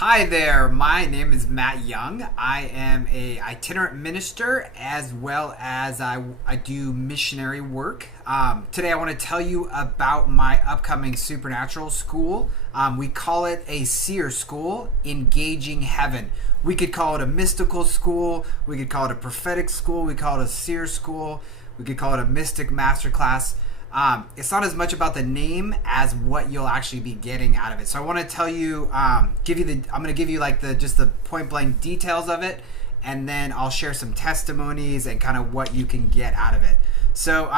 Hi there, my name is Matt Young. I am a itinerant minister as well as I do missionary work. Today I want to tell you about my upcoming supernatural school. We call it a Seer School, Engaging Heaven. We could call it a mystical school, we could call it a prophetic school, we call it a seer school, we could call it a mystic masterclass. It's not as much about the name as what you'll actually be getting out of it. So I want to tell you, I'm going to give you like just the point blank details of it, and then I'll share some testimonies and kind of what you can get out of it. So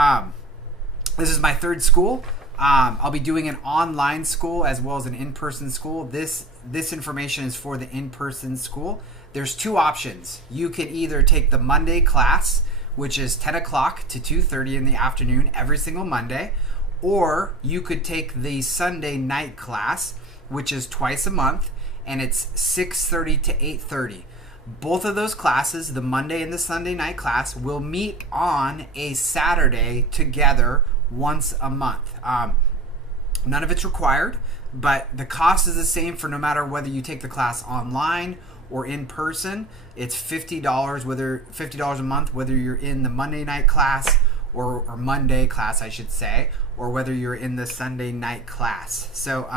this is my third school. I'll be doing an online school as well as an in-person school. This information is for the in-person school. There's two options. You can either take the Monday class, which is 10 o'clock to 2:30 in the afternoon every single Monday, or you could take the Sunday night class, which is twice a month, and it's 6:30 to 8:30. Both of those classes, the Monday and the Sunday night class, will meet on a Saturday together once a month. None of it's required, but the cost is the same for no matter whether you take the class online or in person. It's $50, whether $50 a month, whether you're in the Monday night class or Monday class, I should say, or whether you're in the Sunday night class. So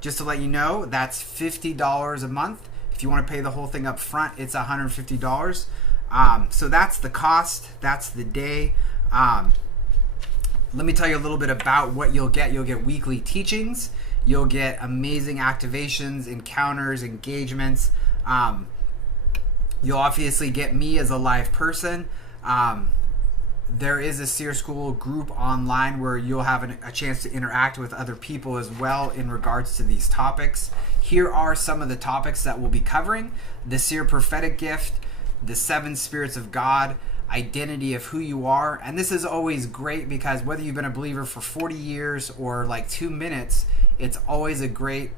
just to let you know, that's $50 a month. If you want to pay the whole thing up front, it's $150. So that's the cost. That's the day. Let me tell you a little bit about what you'll get. You'll get weekly teachings. You'll get amazing activations, encounters, engagements. You'll obviously get me as a live person. There is a Seer School group online where you'll have a chance to interact with other people as well in regards to these topics. Here are some of the topics that we'll be covering: the Seer prophetic gift, the 7 spirits of God, identity of who you are. And this is always great because whether you've been a believer for 40 years or like 2 minutes, it's always a great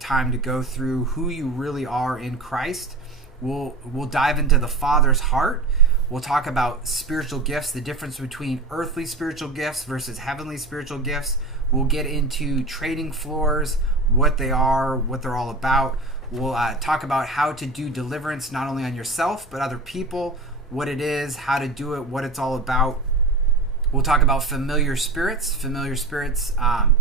time to go through who you really are in Christ. We'll dive into the Father's heart. We'll talk about spiritual gifts, the difference between earthly spiritual gifts versus heavenly spiritual gifts. We'll get into training floors, what they are, what they're all about. We'll talk about how to do deliverance not only on yourself but other people, what it is, how to do it, what it's all about. We'll talk about familiar spirits. I'm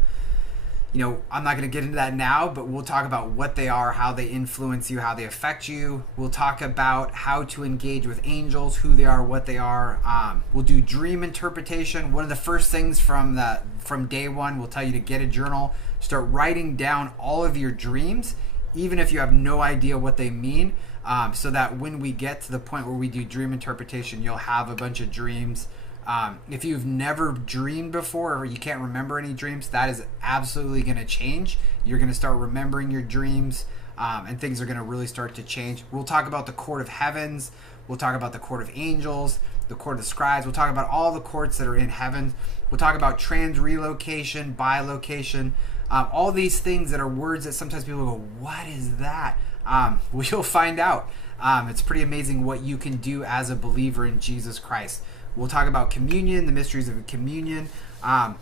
not going to get into that now, but we'll talk about what they are, how they influence you, how they affect you. We'll talk about how to engage with angels, who they are, what they are. We'll do dream interpretation. One of the first things from day one, we'll tell you to get a journal, start writing down all of your dreams, even if you have no idea what they mean, so that when we get to the point where we do dream interpretation, you'll have a bunch of dreams. If you've never dreamed before or you can't remember any dreams, that is absolutely going to change. You're going to start remembering your dreams, and things are going to really start to change. We'll talk about the court of heavens. We'll talk about the court of angels, the court of scribes. We'll talk about all the courts that are in heaven. We'll talk about transrelocation, bilocation, all these things that are words that sometimes people go, what is that? Well, you'll find out. It's pretty amazing what you can do as a believer in Jesus Christ. We'll talk about communion, the mysteries of communion, and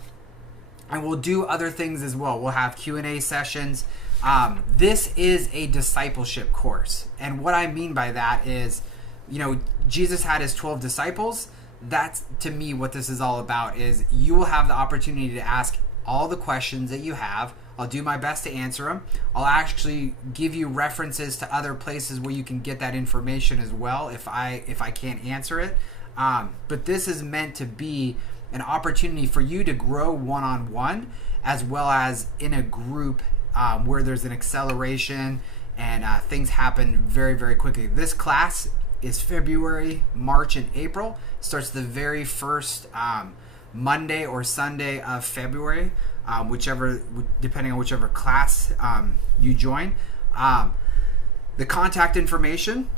we'll do other things as well. We'll have Q&A sessions. This is a discipleship course, and what I mean by that is, Jesus had his 12 disciples. That's, to me, what this is all about, is you will have the opportunity to ask all the questions that you have. I'll do my best to answer them. I'll actually give you references to other places where you can get that information as well if I can't answer it. But this is meant to be an opportunity for you to grow one-on-one as well as in a group where there's an acceleration and things happen very, very quickly. This class is February, March, and April. Starts the very first Monday or Sunday of February, depending on whichever class you join. The contact information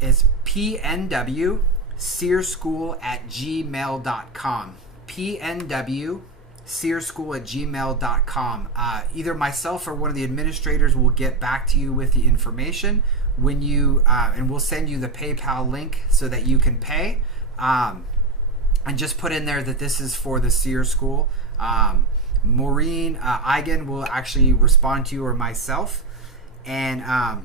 is PNW seerschool@gmail.com. PNW seerschool@gmail.com. Either myself or one of the administrators will get back to you with the information when you and we'll send you the PayPal link so that you can pay, and just put in there that this is for the Seer School. Maureen Eigen will actually respond to you, or myself, And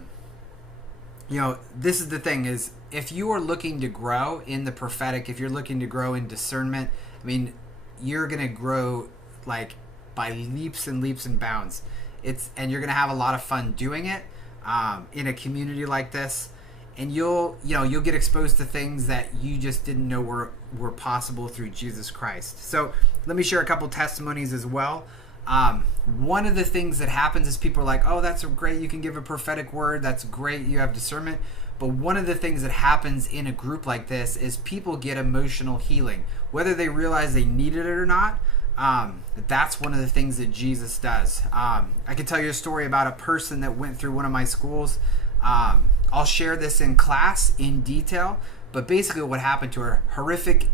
this is the thing is, if you are looking to grow in the prophetic, if you're looking to grow in discernment, I mean, you're going to grow like by leaps and leaps and bounds. And you're going to have a lot of fun doing it in a community like this. And you'll get exposed to things that you just didn't know were possible through Jesus Christ. So let me share a couple testimonies as well. One of the things that happens is people are like, oh, that's great, you can give a prophetic word, that's great, you have discernment. But one of the things that happens in a group like this is people get emotional healing, whether they realize they needed it or not. That's one of the things that Jesus does. I can tell you a story about a person that went through one of my schools. I'll share this in class in detail, but basically what happened to her, horrific,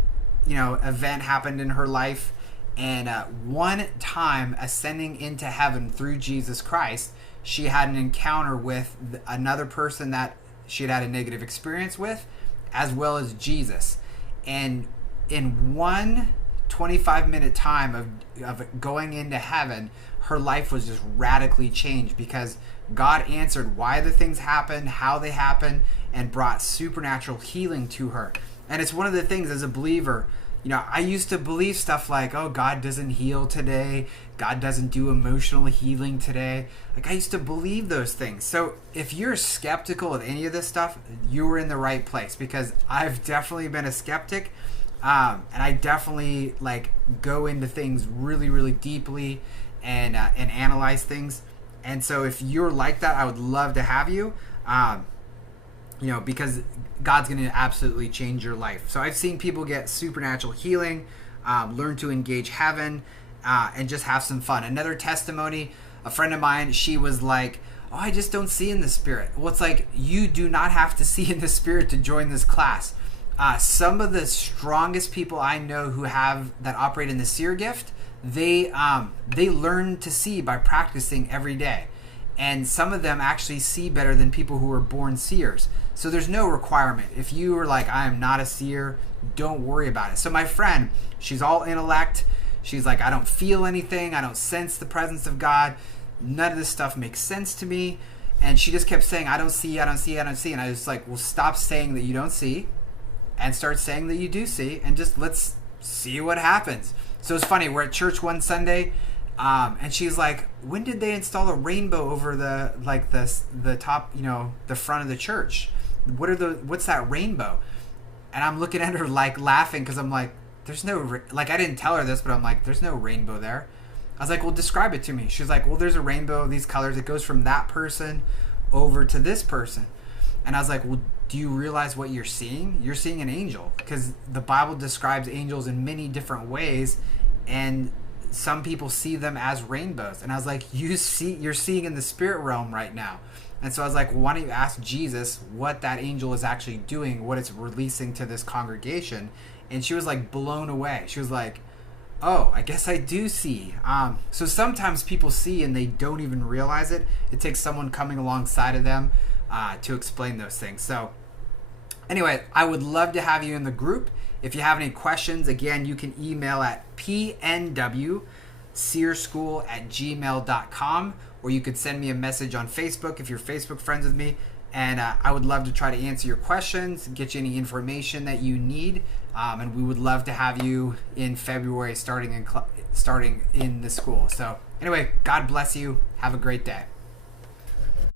event happened in her life. And one time, ascending into heaven through Jesus Christ, she had an encounter with another person that she had a negative experience with, as well as Jesus. And in one 25-minute time of going into heaven, her life was just radically changed because God answered why the things happened, how they happened, and brought supernatural healing to her. And it's one of the things as a believer, I used to believe stuff like, oh, God doesn't heal today. God doesn't do emotional healing today. Like, I used to believe those things. So if you're skeptical of any of this stuff, you're in the right place, because I've definitely been a skeptic. And I definitely go into things really, really deeply and analyze things. And so if you're like that, I would love to have you. Because God's going to absolutely change your life. So I've seen people get supernatural healing, learn to engage heaven, and just have some fun. Another testimony, a friend of mine, she was like, oh, I just don't see in the Spirit. Well, it's like, you do not have to see in the Spirit to join this class. Some of the strongest people I know that operate in the seer gift, they learn to see by practicing every day. And some of them actually see better than people who are born seers. So there's no requirement. If you are like, I am not a seer, don't worry about it. So my friend, she's all intellect. She's like, I don't feel anything. I don't sense the presence of God. None of this stuff makes sense to me. And she just kept saying, I don't see, I don't see, I don't see. And I was like, well, stop saying that you don't see and start saying that you do see, and just let's see what happens. So it's funny, we're at church one Sunday, and she's like, when did they install a rainbow over the top, the front of the church? What's that rainbow? And I'm looking at her laughing, because I'm like, there's no, I didn't tell her this, but I'm like, there's no rainbow there. I was like, well, describe it to me. She's like, well, there's a rainbow of these colors. It goes from that person over to this person. And I was like, well, do you realize what you're seeing? You're seeing an angel, because the Bible describes angels in many different ways, and some people see them as rainbows. And I was like, you're seeing in the spirit realm right now. And so I was like, well, why don't you ask Jesus what that angel is actually doing, what it's releasing to this congregation? And she was like blown away. She was like, oh, I guess I do see. So sometimes people see and they don't even realize it. It takes someone coming alongside of them to explain those things. So anyway, I would love to have you in the group. If you have any questions, again, you can email at pnwseerschool@gmail.com, or you could send me a message on Facebook if you're Facebook friends with me. And I would love to try to answer your questions, get you any information that you need. And we would love to have you in February starting in the school. So anyway, God bless you. Have a great day.